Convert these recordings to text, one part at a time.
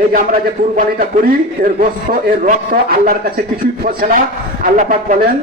এই যে আমরা যে কুরবানিটা করি এর গোশত এর রক্ত আল্লাহর কাছে কিছুই পৌঁছে না। আল্লাহ পাক বলেন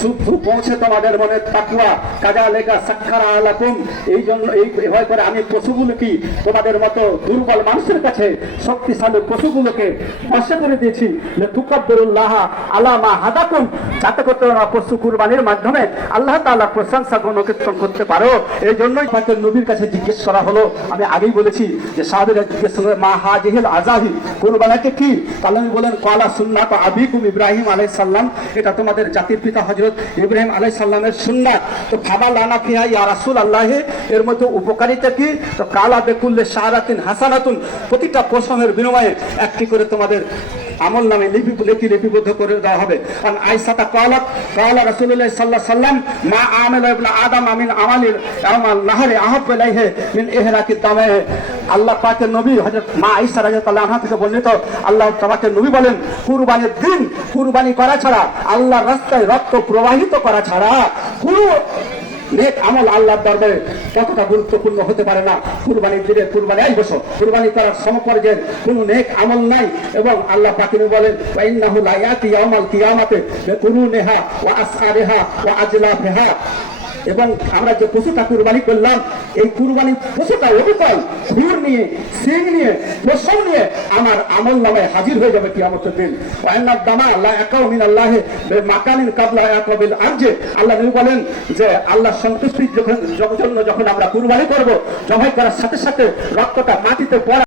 শুধু পৌঁছে তোমাদের মনে তাকওয়া কাযালিকা সাক্খারা লাকুম। এই জন্য এই ভয় করে আমি পশুগুলোকে তোমাদের মতো দুর্বল মানুষের কাছে শক্তিশালী পশুগুলোকে বশে করে দিয়েছি লিতুকাব্বিরুল্লাহ আলা মা হাদাকুম, যাতে করে তোমরা পশু কুরবানির মাধ্যমে আল্লাহ তাআলার প্রশংসা গুণকীর্তন করতে পারো। এই জন্যই পাকের নবীর কাছে জিজ্ঞেস করা হলো। আমি আগেই বলেছি যে সাহাবীরা জিজ্ঞেস করলেন মা হাজিহিল আযাহি, কুরবানিকে কি? তাহলে আমি বলেন ক্বালা সুন্নাত আবিকুম ইব্রাহিম আলাইহিস সালাম, এটা তোমাদের জাতির পিতা হযরত ইব্রাহিম আলাইহিস সালামের সুন্নাত। তো ফামা লানা ফিহা ইয়া রাসূলুল্লাহ, এর মধ্যে উপকারিতা কি? তো কালা বিকুল্লি শারাতিন হাসানাতুন, প্রতিটা পশমের বিনিময়ে একটি করে তোমাদের আমল নামে লিপিবদ্ধ করে দেওয়া হবে। কারণ আয়েশা ক্বালাত ক্বালা রাসূলুল্লাহ সাল্লাল্লাহু আলাইহি ওয়াসাল্লাম মা আমিলা ইবনে আদম আমিন আমালিল আমাল নাহরি আহাব ইলাইহি মিন ইহরাকি দামে। আল্লাহ পাকের নবী হযরত মা আয়েশা রাদিয়াল্লাহু আনহা থেকে বর্ণিত, আল্লাহ পাকের নবী বলেন কুরবানির দিন কুরবানি করা ছাড়া, আল্লাহর রাস্তায় রক্ত প্রবাহিত করা ছাড়া পুরো নেক আমল আল্লাহর দরবারে কতটা গুরুত্বপূর্ণ হতে পারে না। কুরবানির দিনে কুরবানি এই বছর কুরবানি করার সমপর্যায়ের কোনো নেক আমল নাই। এবং আল্লাহ পাক বলেন ওয়াইন্নাহু লা ইয়াতি ইয়াউমাল কিয়ামাতি বিকুরুনিহা ওয়া আসআরিহা ওয়া আজলাফিহা। এবং আমরা যে পশুটা কুরবানি করলাম এই কুরবানি পশুটা অবিকল ভিড় নিয়ে সিং নিয়ে পশম নিয়ে আমার আমল নামায় হাজির হয়ে যাবে কিয়ামতের দিন। ওয়াইন্নাদ দামা লা ইয়াকাউ মিনাল্লাহি বিমাকানিন কাবলা ইয়াকাবিল আরজে। আল্লাহ নবী বলেন যে আল্লাহর সন্তুষ্টির জন্য যখন আমরা কুরবানি করব, জবাই করার সাথে সাথে রক্তটা মাটিতে পড়া